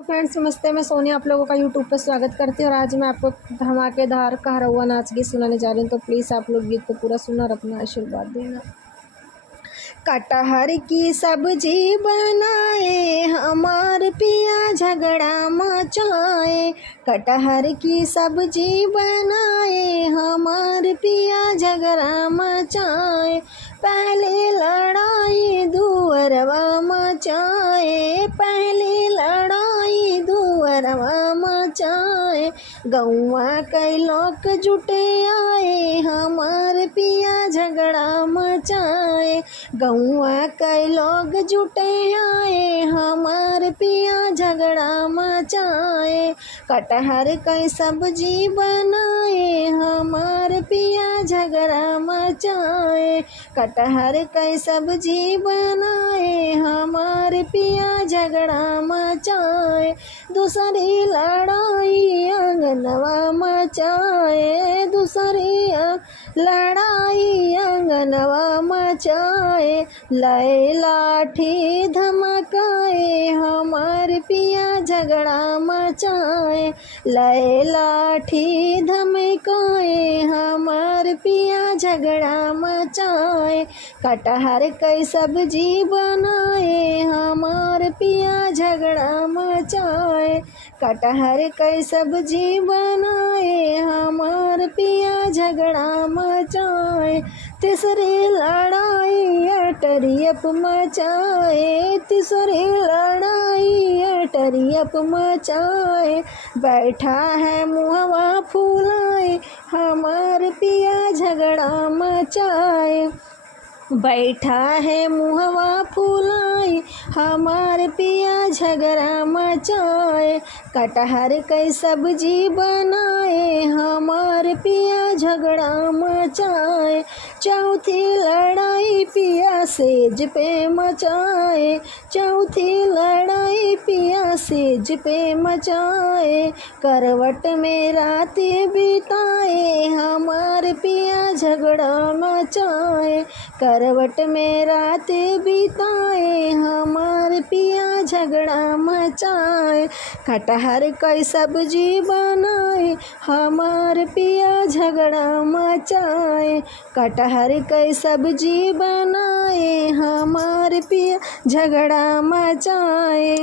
Friends नमस्ते, मैं सोनिया आप लोगों का यूट्यूब पर स्वागत करती हूँ। और आज मैं आपको धमाकेदार कहरवा नाच गीत सुनाने जा रही हूँ। तो प्लीज़ आप लोग गीत को पूरा सुना और अपना आशीर्वाद देना। कटहर की सब्जी बनाए हमार पिया झगड़ा मचाए। कटहर की सब्जी बनाए हमार पिया झगड़ा मचाए। पहले लड़ाई दुअरवा मचाए, पहले लड़ाई दुअरवा मचाए। गौवा कई लोग जुटे आए हमार पिया झगड़ा मचाए। गौवा कई लोग जुटे आए हमार पिया झगड़ा मचाए। कटहर कई सब्जी बनाए हमार पिया झगड़ा मचाए। कटहर कई सब्जी बनाए हमार पिया झगड़ा मचाए। दूसरी लड़ाई आंगनवा मचाए, दूसरी लड़ाई आंगनवा मचाए। लय लाठी धमकाए हमार पिया झगड़ा मचाए। लय लाठी धमकाए हमार पिया झगड़ा मचाए। कटहर कई सब्जी बनाए हमार पिया झगड़ा मचाए। कटहर कई सब्जी बनाए हमार पिया झगड़ा मचाए। तीसरी लड़ाई अटरियप मचाए, तीसरी लड़ाई अटरियप मचाए। बैठा है मुहवा फुलाए हमार पिया झगड़ा मचाए। बैठा है मुहवा फुलाए हमार पिया झगड़ा मचाए। कटहर कई सब्जी बनाए हमार पिया झगड़ा मचाए। चौथी लड़ाई पिया सेज पे मचाए, चौथी लड़ाई पिया सेज पे मचाए। करवट में रात बिताए हमार पिया झगड़ा मचाए। करवट में रात बिताए हमार पिया झगड़ा मचाए। कटहर कई सब्जी बनाए हमार पिया झगड़ा मचाए। कटहर कई सब्जी बनाए हमार पिया झगड़ा मचाए।